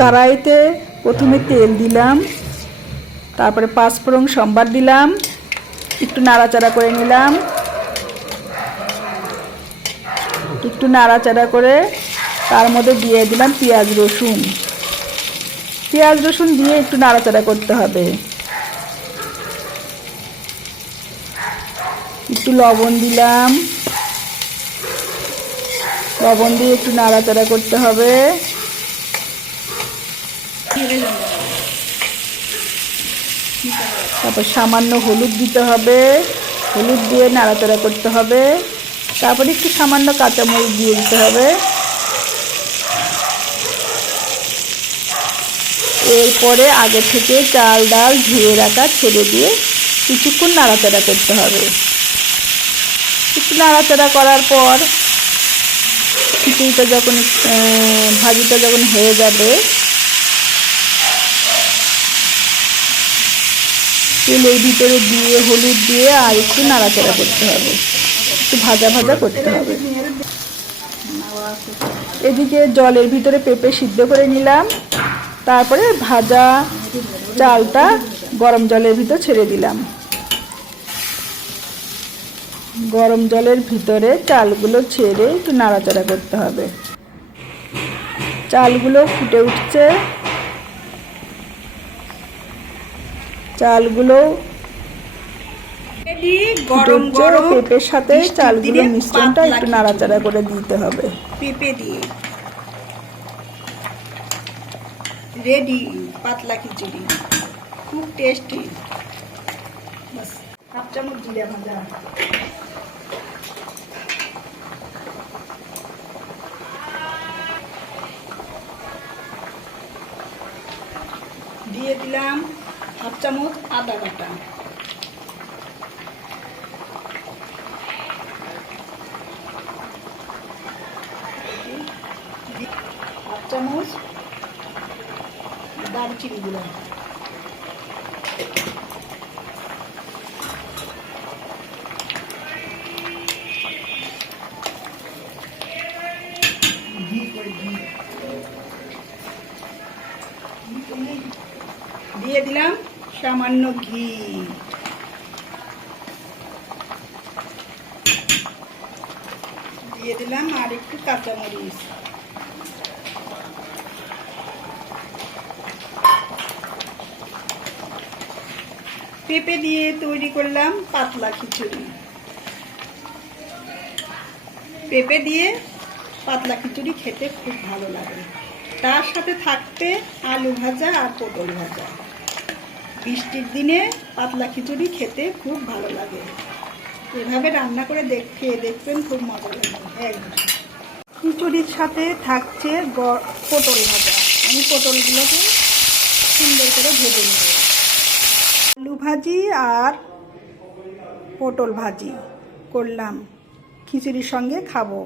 কড়াইতে প্রথমে তেল দিলাম, তারপরে পাঁচফোড়ন সম্বার দিলাম, একটু নাড়াচাড়া করে নিলাম। একটু নাড়াচাড়া করে তার মধ্যে দিয়ে দিলাম পেঁয়াজ রসুন। পেঁয়াজ রসুন দিয়ে একটু নাড়াচাড়া করতে হবে। একটু লবণ দিলাম, লবণ দিয়ে একটু নাড়াচাড়া করতে হবে। তারপর সামান্য হলুদ দিতে হবে, হলুদ দিয়ে নাড়াচাড়া করতে হবে। তারপরে একটু সামান্য কাঁচামরিচ দিয়ে দিতে হবে। এরপরে আগে থেকে চাল ডাল ধুয়ে রাখা ছেড়ে দিয়ে কিছুক্ষণ নাড়াচাড়া করতে হবে। একটু নাড়াচাড়া করার পর খিচুড়িটা যখন ভাজিটা যখন হয়ে যাবে, তেলের ভিতরে দিয়ে হলুদ দিয়ে আর একটু নাড়াচাড়া করতে হবে, একটু ভাজা ভাজা করতে হবে। এদিকে জলের ভিতরে পেঁপে সিদ্ধ করে নিলাম, তারপরে ভাজা চালটা গরম জলের ভিতর ছেড়ে দিলাম। গরম জলের ভিতরে চালগুলো ছেড়ে একটু নাড়াচাড়া করতে হবে। চালগুলো ফুটে উঠছে, চালগুলো পেঁপের সাথে চালগুলো মিশ্রণটা একটু নাড়াচাড়া করে দিতে হবে। পেঁপে দিয়ে রেডি পাতলা খিচুড়ি, খুব টেস্টি। বাস হাফ চামচ জিরা ভাজা, দিয়ে দিলাম হাফ চামচ আদা বাটা, হাফ চামচ দারচিনি দিলাম, দিয়ে দিলাম সামান্য ঘি, দিয়ে দিলাম আর একটু কাঁচামরিচ, পেঁপে দিয়ে তৈরি করলাম পাতলা খিচুড়ি। পেঁপে দিয়ে পাতলা খিচুড়ি খেতে খুব ভালো লাগে। তার সাথে থাকতে আলু ভাজা আর পটল ভাজা। বৃষ্টির দিনে পাতলা খিচুড়ি খেতে খুব ভালো লাগে। এভাবে রান্না করে খেয়ে দেখবেন, খুব মজা লাগবে একদম। খিচুড়ির সাথে থাকছে পটল ভাজা। আমি পটলগুলোকে সুন্দর করে ভেজে নেব। আলু ভাজি আর পটল ভাজি করলাম, খিচুড়ির সঙ্গে খাবো।